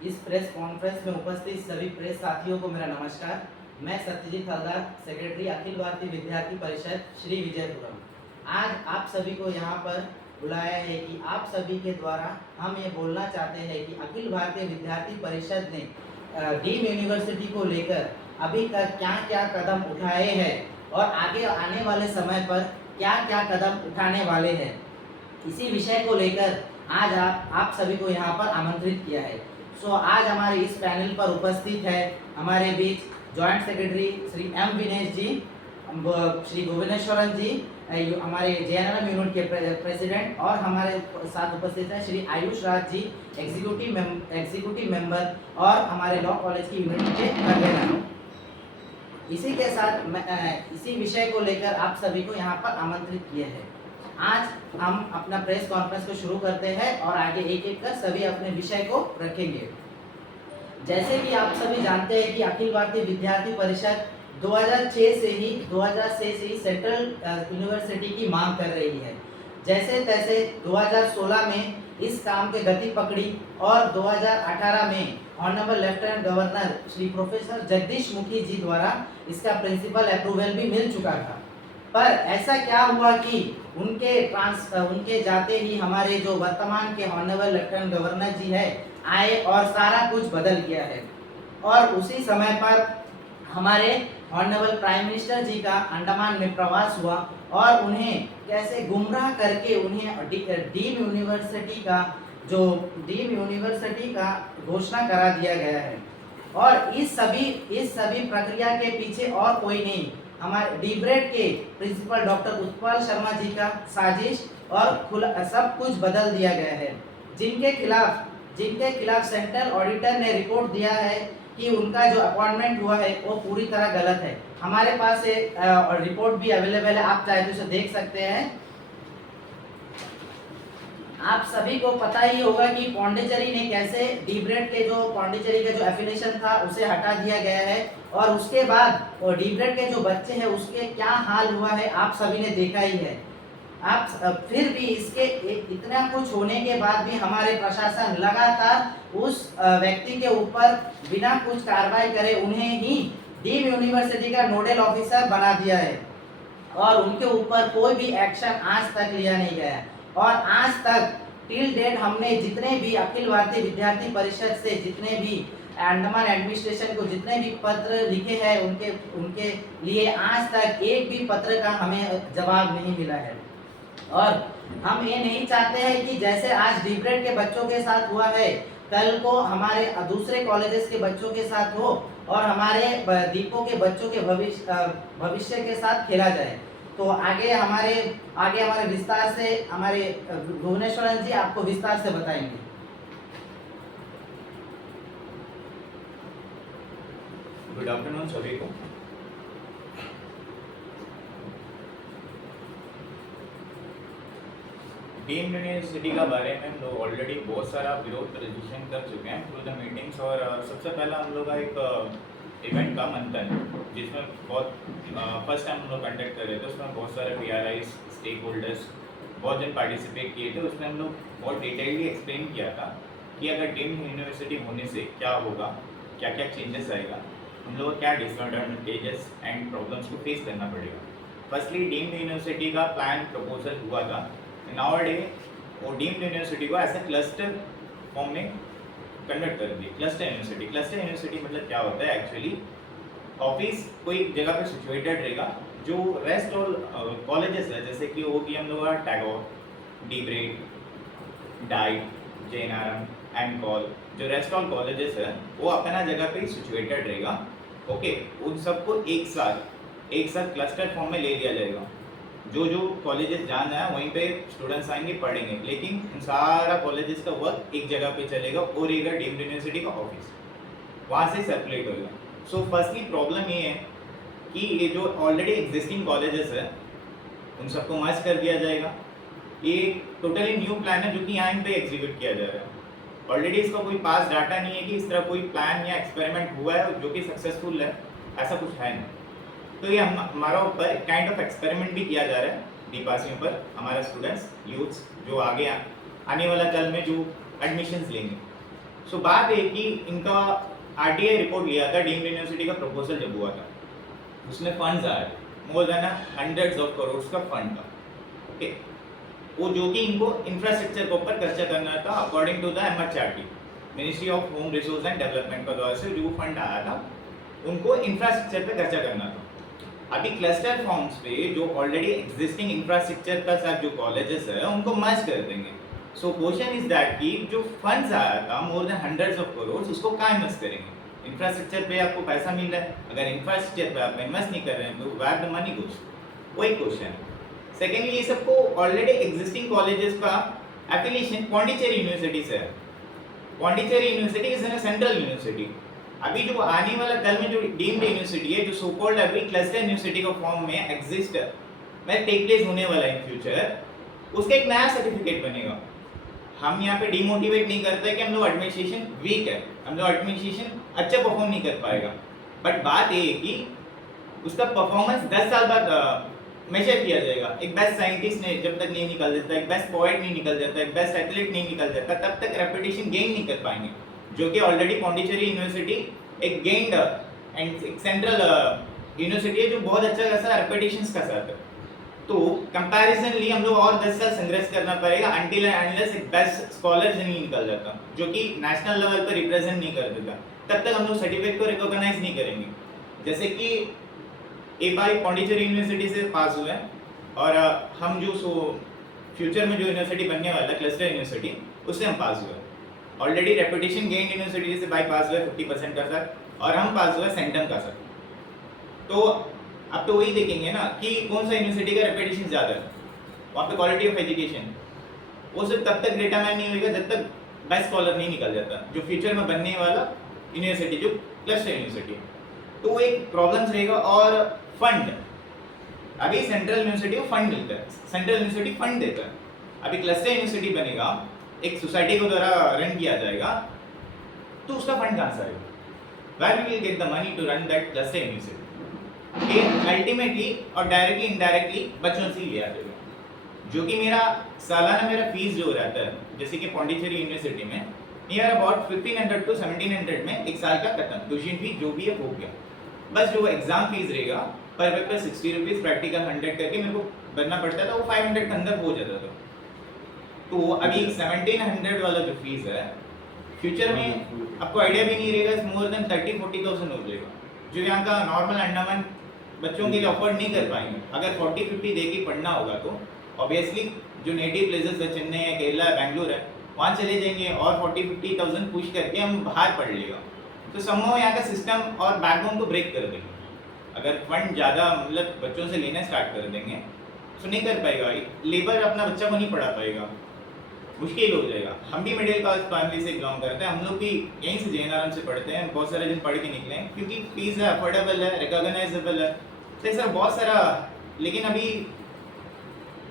इस press conference में उपस्थित सभी प्रेस साथियों को मेरा नमस्कार। मैं सत्यजीत हलदार, सेक्रेटरी अखिल भारतीय विद्यार्थी परिषद श्री विजयपुरम। आज आप सभी को यहाँ पर बुलाया है कि आप सभी के द्वारा हम ये बोलना चाहते हैं कि अखिल भारतीय विद्यार्थी परिषद ने डीम यूनिवर्सिटी को लेकर अभी तक क्या क्या कदम उठाए हैं और आगे आने वाले समय पर क्या क्या कदम उठाने वाले हैं, इसी विषय को लेकर आज आप सभी को यहाँ पर आमंत्रित किया है। आज हमारे इस पैनल पर उपस्थित है हमारे बीच joint secretary Shri M Vinesh ji, Shri Govindeshwaran ji, हमारे जेएनएम यूनिट के प्रेसिडेंट, और हमारे साथ उपस्थित है श्री आयुष राज जी, एग्जीक्यूटिव मेंबर और हमारे लॉ कॉलेज की यूनिट के कन्वीनर। इसी के साथ इसी विषय को लेकर आप सभी को यहाँ पर आमंत्रित किए हैं। आज हम अपना प्रेस कॉन्फ्रेंस को शुरू करते हैं और आगे एक एक कर सभी अपने विषय को रखेंगे। जैसे कि आप सभी जानते हैं कि अखिल भारतीय विद्यार्थी परिषद 2006 से ही सेंट्रल यूनिवर्सिटी की मांग कर रही है। जैसे तैसे 2016 में इस काम के गति पकड़ी और 2018 में honourable lieutenant governor Shri professor Jagdish Mukhi जी द्वारा इसका प्रिंसिपल अप्रूवल भी मिल चुका था। पर ऐसा क्या हुआ कि उनके जाते ही हमारे जो वर्तमान के ऑनरेबल लेफ्टिनेंट गवर्नर जी है आए और सारा कुछ बदल गया है। और उसी समय पर हमारे ऑनरेबल प्राइम मिनिस्टर जी का अंडमान में प्रवास हुआ और उन्हें कैसे गुमराह करके उन्हें डीम यूनिवर्सिटी का घोषणा करा दिया गया है। और इस सभी प्रक्रिया के पीछे और कोई नहीं, हमारे डीब्रेड के प्रिंसिपल डॉक्टर उत्पल शर्मा जी का साजिश और सब कुछ बदल दिया गया है, जिनके खिलाफ सेंट्रल ऑडिटर ने रिपोर्ट दिया है कि उनका जो अपॉइंटमेंट हुआ है वो पूरी तरह गलत है। हमारे पास रिपोर्ट भी अवेलेबल है, आप चाहे तो इसे देख सकते हैं। आप सभी को पता ही होगा कि पौंडीचेरी ने कैसे डीब्रेड के पौंडीचेरी का जो एफिलिएशन था उसे हटा दिया गया है और उसके बाद डीब्रेड के जो बच्चे हैं उसके क्या हाल हुआ है आप सभी ने देखा ही है। आप फिर भी इसके इतना कुछ होने के बाद भी हमारे प्रशासन लगातार उस व्यक्ति के ऊपर बिना कुछ कार्रवाई करे उन्हें ही डीम यूनिवर्सिटी का नोडल ऑफिसर बना दिया है और उनके ऊपर कोई भी एक्शन आज तक लिया नहीं गया। और आज तक टिल डेट हमने जितने भी अखिल भारतीय विद्यार्थी परिषद से जितने भी अंडमान एडमिनिस्ट्रेशन को जितने भी पत्र लिखे हैं उनके लिए आज तक एक भी पत्र का हमें जवाब नहीं मिला है। और हम ये नहीं चाहते हैं कि जैसे आज डीब्रेड के बच्चों के साथ हुआ है कल को हमारे दूसरे कॉलेजेस के बच्चों के साथ हो और हमारे दीपों के बच्चों के भविष्य के साथ खेला जाए। तो आगे हमारे विस्तार से हमारे भुवनेश्वरन जी आपको विस्तार से बताएंगे। गुड आफ्टरनून सभी को। डीम यूनिवर्सिटी का बारे में हम लोग ऑलरेडी बहुत सारा विरोध प्रदर्शन कर चुके हैं थ्रू द मीटिंग्स। और सबसे पहला हम लोग का एक इवेंट का मंथन जिसमें बहुत फर्स्ट टाइम हम लोग कंडक्ट कर रहे थे, उसमें बहुत सारे PRIs स्टेक होल्डर्स बहुत जन पार्टिसिपेट किए थे। उसमें हम लोग बहुत डिटेलली एक्सप्लेन किया था कि अगर डीम यूनिवर्सिटी होने से क्या होगा, क्या क्या चेंजेस आएगा, हम लोग को क्या डिसएडवांटेजेस एंड प्रॉब्लम्स को फेस करना पड़ेगा। फर्स्टली डीम यूनिवर्सिटी का प्लान प्रपोजल हुआ था नाउअडे और डीम यूनिवर्सिटी को ऐसे क्लस्टर फॉर्म में कन्वर्ट कर दिए। क्लस्टर यूनिवर्सिटी मतलब क्या होता है एक्चुअली, ऑफिस कोई जगह पे सिचुएटेड रहेगा जो रेस्ट और कॉलेजेस है, जैसे कि वो कि हम लोग का टैगोर, डीब्रेड, डाइट, JNRM, एमकॉल, जो रेस्ट ऑल कॉलेजेस है वो अपना जगह पे सिचुएटेड रहेगा। ओके, उन सबको एक साथ क्लस्टर फॉर्म में ले लिया जाएगा। जो कॉलेजेस जाना है वहीं पे स्टूडेंट्स आएंगे पढ़ेंगे, लेकिन उन सारा कॉलेजेस का वर्क एक जगह पे चलेगा और रहेगा डीम्ड यूनिवर्सिटी का ऑफिस, वहाँ से सर्कुलेट होगा। सो फर्स्टली प्रॉब्लम ये है कि ये जो ऑलरेडी एग्जिस्टिंग कॉलेजेस है उन सबको मर्ज कर दिया जाएगा। ये टोटली न्यू प्लान है जो कि यहाँ पे एग्जीक्यूट किया जा रहा है। ऑलरेडी इसका कोई पास डाटा नहीं है कि इस तरह कोई प्लान या एक्सपेरिमेंट हुआ है जो कि सक्सेसफुल है, ऐसा कुछ है नहीं। तो ये हमारा ऊपर काइंड ऑफ एक्सपेरिमेंट भी किया जा रहा है दीपासियों पर, हमारा स्टूडेंट्स यूथ्स जो आगे आने वाला कल में जो एडमिशन्स लेंगे सो बात है कि इनका आरटीआई रिपोर्ट लिया था डीम्ड यूनिवर्सिटी का प्रपोजल जब हुआ था, उसमें फंड्स आए more than hundreds of crore का फंड था। ओके, वो जो कि इनको इंफ्रास्ट्रक्चर के ऊपर खर्चा करना था according to the MHRD, ministry of home resource and development का द्वारा से जो फंड आया था उनको इंफ्रास्ट्रक्चर पे खर्चा करना था। अभी क्लस्टर फॉर्म्स पे जो ऑलरेडी एग्जिस्टिंग इंफ्रास्ट्रक्चर का साथ जो कॉलेजेस है उनको मर्ज कर देंगे। सो क्वेश्चन इज दैट कि जो फंड्स आया था more than hundreds of crore उसको कहाँ इन्वेस्ट करेंगे? इंफ्रास्ट्रक्चर पे आपको पैसा मिल रहा है, अगर इंफ्रास्ट्रक्चर पे आप इन्वेस्ट नहीं कर रहे हैं तो वेयर द मनी गोस, वही क्वेश्चन है। सेकेंडली, ये सबको ऑलरेडी एग्जिस्टिंग कॉलेजेस का एफिलिएशन पौंडीचेरी यूनिवर्सिटी से है। Pondicherry university is an central university. अभी जो आने वाला कल में जो डीम्ड यूनिवर्सिटी है, जो सो कॉल्ड अभी क्लस्टर यूनिवर्सिटी का फॉर्म में एग्जिस्ट में टेक प्लेस होने वाला है इन फ्यूचर, उसका एक नया सर्टिफिकेट बनेगा। हम यहाँ पे डिमोटिवेट नहीं करते कि हम लोग एडमिनिस्ट्रेशन वीक है, हम लोग एडमिनिस्ट्रेशन अच्छा परफॉर्म नहीं कर पाएगा, बट बात ये है कि उसका परफॉर्मेंस 10 साल बाद मेजर किया जाएगा। एक बेस्ट साइंटिस्ट ने जब तक नहीं निकल जाता, एक बेस्ट पोएट नहीं निकल जाता, एक बेस्ट एथलीट नहीं निकल जाता, तब तक रेपुटेशन गेन नहीं कर पाएंगे, जो कि ऑलरेडी पौंडीचेरी यूनिवर्सिटी एक गेन्ड एंड एक सेंट्रल यूनिवर्सिटी है जो बहुत अच्छा खासा रेपुटेशन का साथ है। तो कंपैरिजनली हम लोग और 10 साल संघर्ष करना पड़ेगा अनटिल एंड अनलेस एक बेस्ट स्कॉलर नहीं निकल जाता जो कि नेशनल लेवल पर रिप्रेजेंट नहीं कर देता, तब तक हम लोग सर्टिफिकेट को रिकॉग्नाइज नहीं करेंगे। जैसे कि एक बार पौंडीचेरी यूनिवर्सिटी से पास हुए और हम जो फ्यूचर में जो यूनिवर्सिटी बनने वाला है क्लस्टर यूनिवर्सिटी, उससे हम पास हुए। ऑलरेडी रेपुटेशन गेन यूनिवर्सिटी से बाई पास हुए 50% का सर, और हम पास हुए सेंटम का सर। तो अब तो वही देखेंगे ना कि कौन सा यूनिवर्सिटी का रेपुटेशन ज़्यादा है, वहाँ पे क्वालिटी ऑफ एजुकेशन, वो सिर्फ तब तक डिटरमाइन नहीं होगा जब तक बेस्ट स्कॉलर नहीं निकल जाता जो फ्यूचर में बनने वाला यूनिवर्सिटी जो क्लस्टर यूनिवर्सिटी। तो वो एक प्रॉब्लम्स रहेगा। और फंड, अभी सेंट्रल यूनिवर्सिटी को फंड मिलता है, सेंट्रल यूनिवर्सिटी फंड देता है। अभी क्लस्टर यूनिवर्सिटी बनेगा, एक सोसाइटी को द्वारा रन किया जाएगा, तो उसका फंड कहाँ से आएगा? Where we will get the money to run that cluster university? ये अल्टीमेटली और डायरेक्टली इनडायरेक्टली बच्चों से ही लिया जाएगा, जो कि मेरा सालाना मेरा फीस जो रहता है, जैसे कि पौंडीचेरी यूनिवर्सिटी में नियर अबाउट 1500 to 1700 में एक साल का खत्म, ट्यूशन फी जो भी है हो गया। बस जो एग्जाम फीस रहेगा पर पेपर 60 रुपीज़, प्रैक्टिकल 100 करके मेरे को भरना पड़ता था, वो 500 के अंदर हो जाता था। तो अभी 1700 वाला जो फीस है फ्यूचर में आपको आइडिया भी नहीं रहेगा, मोर देन 30-40,000 हो जाएगा, जो यहाँ का नॉर्मल अंडमान बच्चों के लिए अफोर्ड नहीं कर पाएंगे। अगर 40-50 दे के पढ़ना होगा तो ऑब्वियसली जो नेटिव प्लेसेस है, चेन्नई है, केरला है, बैंगलोर है, वहाँ चले जाएंगे और 40-50,000 पुश करके हम बाहर पढ़ लेगा। तो समूह यहाँ का सिस्टम और बैकबोन को ब्रेक कर देंगे। अगर फंड ज़्यादा मतलब बच्चों से लेना स्टार्ट कर देंगे तो नहीं कर पाएगा, लेबर अपना बच्चा को नहीं पढ़ा पाएगा, मुश्किल हो जाएगा। हम भी मिडिल क्लास फैमिली से बिलोंग करते हैं, हम लोग भी यहीं से JNRM से पढ़ते हैं, बहुत सारे दिन पढ़ के निकले हैं क्योंकि फीस है, अफोर्डेबल है, रिकॉग्नाइजेबल है, तो सर बहुत सारा। लेकिन अभी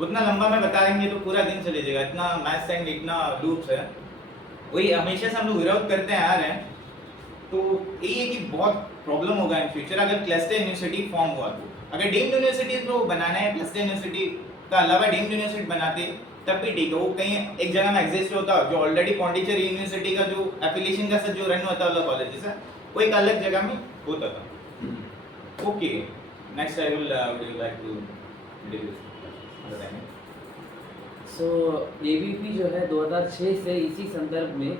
उतना लंबा मैं बता देंगे तो पूरा दिन चले जाएगा, इतना मैथ्स एंड इतना लूप्स है, वही हमेशा से हम लोग विरोध करते आ रहे हैं। तो यही है कि बहुत प्रॉब्लम होगा इन फ्यूचर अगर क्लस्टर यूनिवर्सिटी फॉर्म हुआ तो। अगर डीम्ड यूनिवर्सिटी को बनाना है, क्लस्टर यूनिवर्सिटी का अलावा डीम्ड यूनिवर्सिटी बनाते तब भी ठीक है, वो कहीं एक जगह में एग्जिस्ट होता जो ऑलरेडी पौंडीचेरी यूनिवर्सिटी का जो एफिलिएशन का साथ जो रन होता वाला कॉलेजेस है वो एक अलग जगह में होता था। Okay, next I will like to show ABP जो है 2006 से इसी संदर्भ में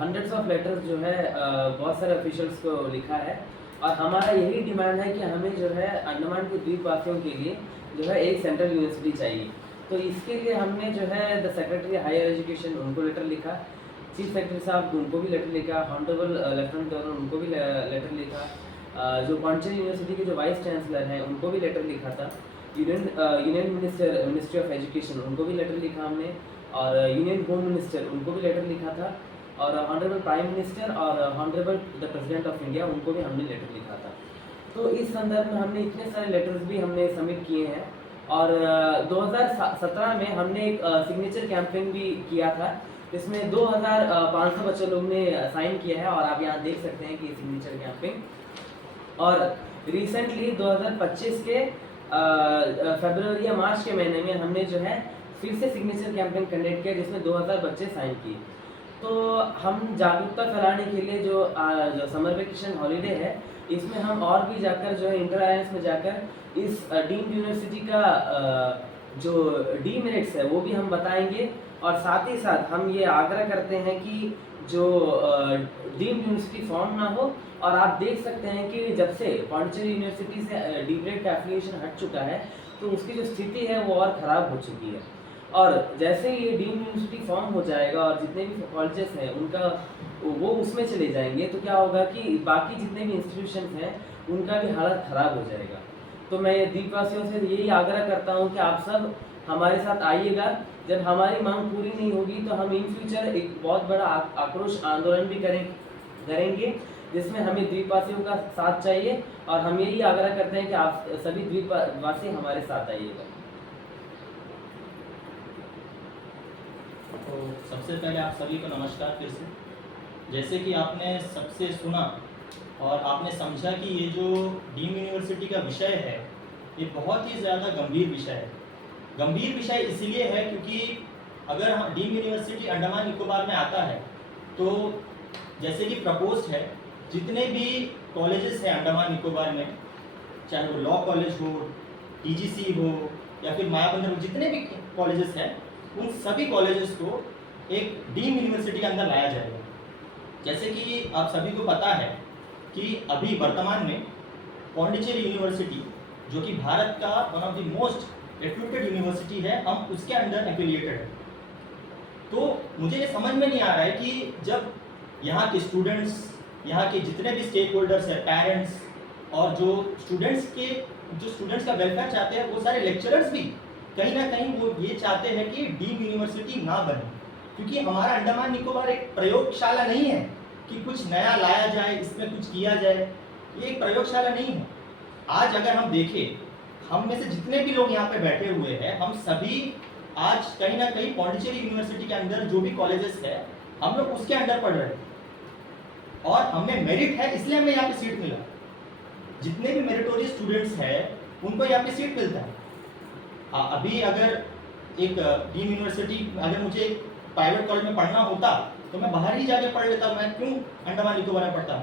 हंड्रेड्स ऑफ लेटर्स जो है बहुत सारे ऑफिशियल्स को लिखा है, और हमारा यही डिमांड है कि हमें जो है अंडमान के द्वीपवासियों के लिए जो है एक सेंट्रल यूनिवर्सिटी चाहिए। तो इसके लिए हमने जो है द सेक्रेटरी हायर एजुकेशन उनको लेटर लिखा, चीफ सेक्रेटरी साहब उनको भी लेटर लिखा, ऑनरेबल लेफ्टिनेंट गवर्नर उनको भी लेटर लिखा, जो पौंडीचेरी यूनिवर्सिटी के जो वाइस चांसलर हैं उनको भी लेटर लिखा था, यूनियन मिनिस्ट्री ऑफ एजुकेशन उनको भी लेटर लिखा हमने, और यूनियन होम मिनिस्टर उनको भी लेटर लिखा था, और ऑनरेबल प्राइम मिनिस्टर और honourable the president of India उनको भी हमने लेटर लिखा था। तो इस संदर्भ में हमने इतने सारे लेटर्स भी हमने सबमिट किए हैं, और 2017 में हमने एक सिग्नेचर कैंपेन भी किया था, इसमें 2500 बच्चे लोग ने साइन किया है, और आप यहाँ देख सकते हैं कि सिग्नेचर कैंपेन। और रिसेंटली 2025 के फरवरी या मार्च के महीने में हमने जो है फिर से सिग्नेचर कैंपेन कंडक्ट किया जिसमें 2000 बच्चे साइन किए। तो हम जागरूकता फैलाने के लिए जो समर वेकेशन हॉलीडे है, इसमें हम और भी जाकर जो है इंटर आईएएस में जाकर इस डीम्ड यूनिवर्सिटी का जो डीमेरिट्स है वो भी हम बताएंगे, और साथ ही साथ हम ये आग्रह करते हैं कि जो डीम्ड यूनिवर्सिटी फॉर्म ना हो। और आप देख सकते हैं कि जब से पांडिचेरी यूनिवर्सिटी से डीमरेट का एफिलिएशन हट चुका है, तो उसकी जो स्थिति है वो और ख़राब हो चुकी है। और जैसे ही ये डीम्ड यूनिवर्सिटी फॉर्म हो जाएगा और जितने भी कॉलेजेस हैं उनका वो उसमें चले जाएंगे, तो क्या होगा कि बाकी जितने भी इंस्टीट्यूशंस हैं उनका भी हालत ख़राब हो जाएगा। तो मैं द्वीपवासियों से यही आग्रह करता हूँ कि आप सब हमारे साथ आइएगा। जब हमारी मांग पूरी नहीं होगी तो हम इन फ्यूचर एक बहुत बड़ा आक्रोश आंदोलन भी करेंगे, जिसमें हमें द्वीपवासियों का साथ चाहिए, और हम यही आग्रह करते हैं कि आप सभी द्वीपवासी हमारे साथ आइएगा। तो सबसे पहले आप सभी को नमस्कार फिर से। जैसे कि आपने सबसे सुना और आपने समझा कि ये जो डीम्ड यूनिवर्सिटी का विषय है ये बहुत ही ज़्यादा गंभीर विषय है। गंभीर विषय इसलिए है क्योंकि अगर हम डीम्ड यूनिवर्सिटी अंडमान निकोबार में आता है तो जैसे कि प्रपोज्ड है, जितने भी कॉलेजेस हैं अंडमान निकोबार में, चाहे वो लॉ कॉलेज हो, टीजीसी हो या फिर मायाबंदर हो, जितने भी कॉलेजेस हैं उन सभी कॉलेजेस को एक डीम्ड यूनिवर्सिटी के अंदर लाया जाएगा। जैसे कि आप सभी को पता है कि अभी वर्तमान में पांडिचेरी यूनिवर्सिटी जो कि भारत का one of the most reputed university है, हम उसके अंडर एफिलिएटेड है। तो मुझे ये समझ में नहीं आ रहा है कि जब यहाँ के स्टूडेंट्स, यहाँ के जितने भी स्टेक होल्डर्स हैं, पेरेंट्स और जो स्टूडेंट्स का वेलफेयर चाहते हैं, वो सारे लेक्चरर्स भी कहीं ना कहीं वो ये चाहते हैं कि डीम्ड यूनिवर्सिटी ना बने, क्योंकि हमारा अंडमान निकोबार एक प्रयोगशाला नहीं है कि कुछ नया लाया जाए, इसमें कुछ किया जाए। ये एक प्रयोगशाला नहीं है। आज अगर हम देखें, हम में से जितने भी लोग यहाँ पे बैठे हुए हैं, हम सभी आज कहीं ना कहीं पांडिचेरी यूनिवर्सिटी के अंदर जो भी कॉलेजेस है हम लोग उसके अंडर पढ़ रहे हैं, और हमें मेरिट है इसलिए हमें यहाँ पे सीट मिला। जितने भी मेरिटोरियस स्टूडेंट्स हैं उनको यहाँ पे सीट मिलता है। अभी अगर एक डीम्ड यूनिवर्सिटी, अगर मुझे प्राइवेट कॉलेज में पढ़ना होता तो मैं बाहर ही जाके पढ़ लेता, मैं क्यों अंडमान निकोबार में पढ़ता।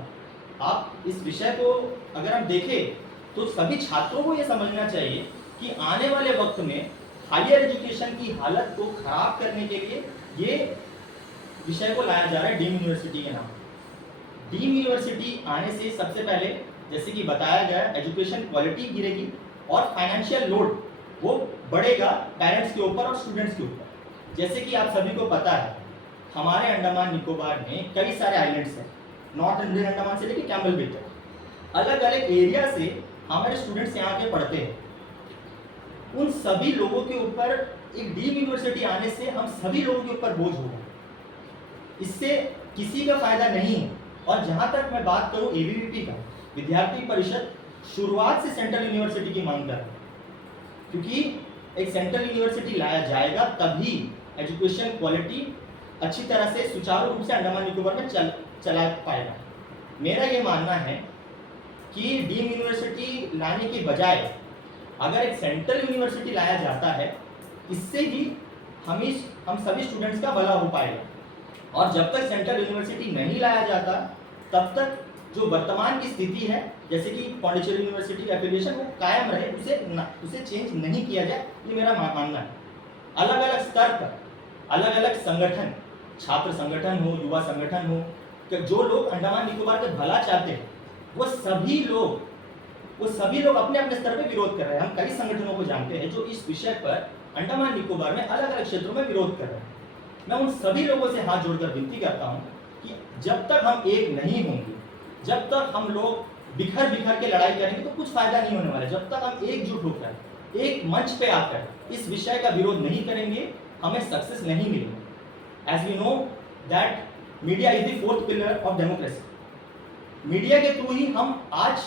आप इस विषय को अगर हम देखें तो सभी छात्रों को ये समझना चाहिए कि आने वाले वक्त में हायर एजुकेशन की हालत को खराब करने के लिए ये विषय को लाया जा रहा है डीम्ड यूनिवर्सिटी के नाम। डीम्ड यूनिवर्सिटी आने से सबसे पहले जैसे कि बताया गया, एजुकेशन क्वालिटी गिरेगी और फाइनेंशियल लोड वो बढ़ेगा पेरेंट्स के ऊपर और स्टूडेंट्स के ऊपर। जैसे कि आप सभी को पता है, हमारे अंडमान निकोबार में कई सारे आइलैंड्स हैं, नॉर्थ इंडियन अंडमान से लेकर कैम्बल बे तक। अलग अलग एरिया से हमारे स्टूडेंट्स यहाँ के पढ़ते हैं। उन सभी लोगों के ऊपर एक डीम्ड यूनिवर्सिटी आने से हम सभी लोगों के ऊपर बोझ होगा, इससे किसी का फायदा नहीं है। और जहाँ तक मैं बात करूँ एबीवीपी का, विद्यार्थी परिषद शुरुआत से सेंट्रल यूनिवर्सिटी की मांग कर रहा है, क्योंकि एक सेंट्रल यूनिवर्सिटी लाया जाएगा तभी एजुकेशन क्वालिटी अच्छी तरह से सुचारू रूप से अंडमान निकोबार में चला पाएगा। मेरा ये मानना है कि डीम्ड यूनिवर्सिटी लाने के बजाय अगर एक सेंट्रल यूनिवर्सिटी लाया जाता है, इससे भी हम सभी स्टूडेंट्स का भला हो पाएगा। और जब तक सेंट्रल यूनिवर्सिटी नहीं लाया जाता तब तक जो वर्तमान की स्थिति है, जैसे कि पांडिचेरी यूनिवर्सिटी एफिलिएशन वो कायम रहे, उसे चेंज नहीं किया जाए, ये मेरा मानना है। अलग अलग स्तर पर अलग अलग संगठन, छात्र संगठन हो, युवा संगठन हो, जो लोग अंडमान निकोबार के भला चाहते हैं, वो सभी लोग अपने अपने स्तर पर विरोध कर रहे हैं। हम कई संगठनों को जानते हैं जो इस विषय पर अंडमान निकोबार में अलग अलग क्षेत्रों में विरोध कर रहे हैं। मैं उन सभी लोगों से हाथ जोड़कर विनती करता हूँ कि जब तक हम एक नहीं होंगे, जब तक हम लोग बिखर के लड़ाई करेंगे तो कुछ फायदा नहीं होने वाला। जब तक हम एकजुट होकर एक मंच पे आकर इस विषय का विरोध नहीं करेंगे, हमें सक्सेस नहीं मिलेगी। As we know that media is the fourth pillar of democracy. Media के थ्रू ही हम आज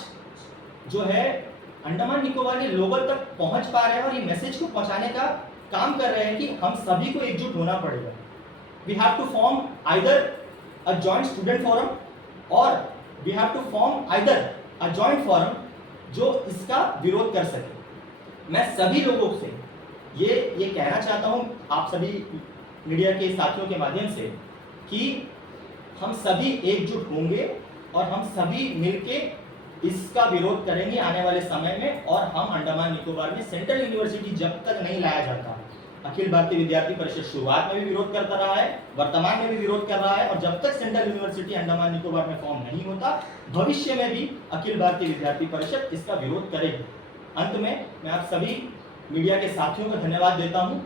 जो है अंडमान निकोबार के लोगों तक पहुंच पा रहे हैं और ये मैसेज को पहुंचाने का काम कर रहे हैं कि हम सभी को एकजुट होना पड़ेगा। We have to form either a joint student forum और we have to form either a joint forum जो इसका विरोध कर सके। मैं सभी लोगों से ये कहना चाहता हूँ, आप सभी मीडिया के साथियों के माध्यम से, कि हम सभी एकजुट होंगे और हम सभी मिलके इसका विरोध करेंगे आने वाले समय में। और हम अंडमान निकोबार में सेंट्रल यूनिवर्सिटी जब तक नहीं लाया जाता, अखिल भारतीय विद्यार्थी परिषद शुरुआत में भी विरोध करता रहा है, वर्तमान में भी विरोध कर रहा है, और जब तक सेंट्रल यूनिवर्सिटी अंडमान निकोबार में फॉर्म नहीं होता, भविष्य में भी अखिल भारतीय विद्यार्थी परिषद इसका विरोध करेगी। अंत में मैं आप सभी मीडिया के साथियों को धन्यवाद देता हूं।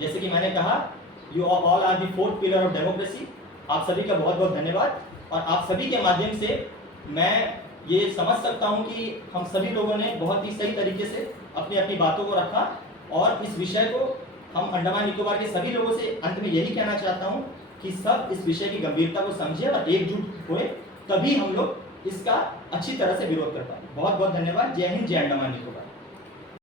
जैसे कि मैंने कहा, you all are the fourth pillar of democracy. आप सभी का बहुत बहुत धन्यवाद। और आप सभी के माध्यम से मैं ये समझ सकता हूं कि हम सभी लोगों ने बहुत ही सही तरीके से अपनी अपनी बातों को रखा, और इस विषय को हम अंडमान निकोबार के सभी लोगों से अंत में यही कहना चाहता हूं कि सब इस विषय की गंभीरता को समझे और एकजुट हुए, तभी हम लोग इसका अच्छी तरह से विरोध कर पाए। बहुत बहुत धन्यवाद। जय हिंद, जय अंडमान निकोबार।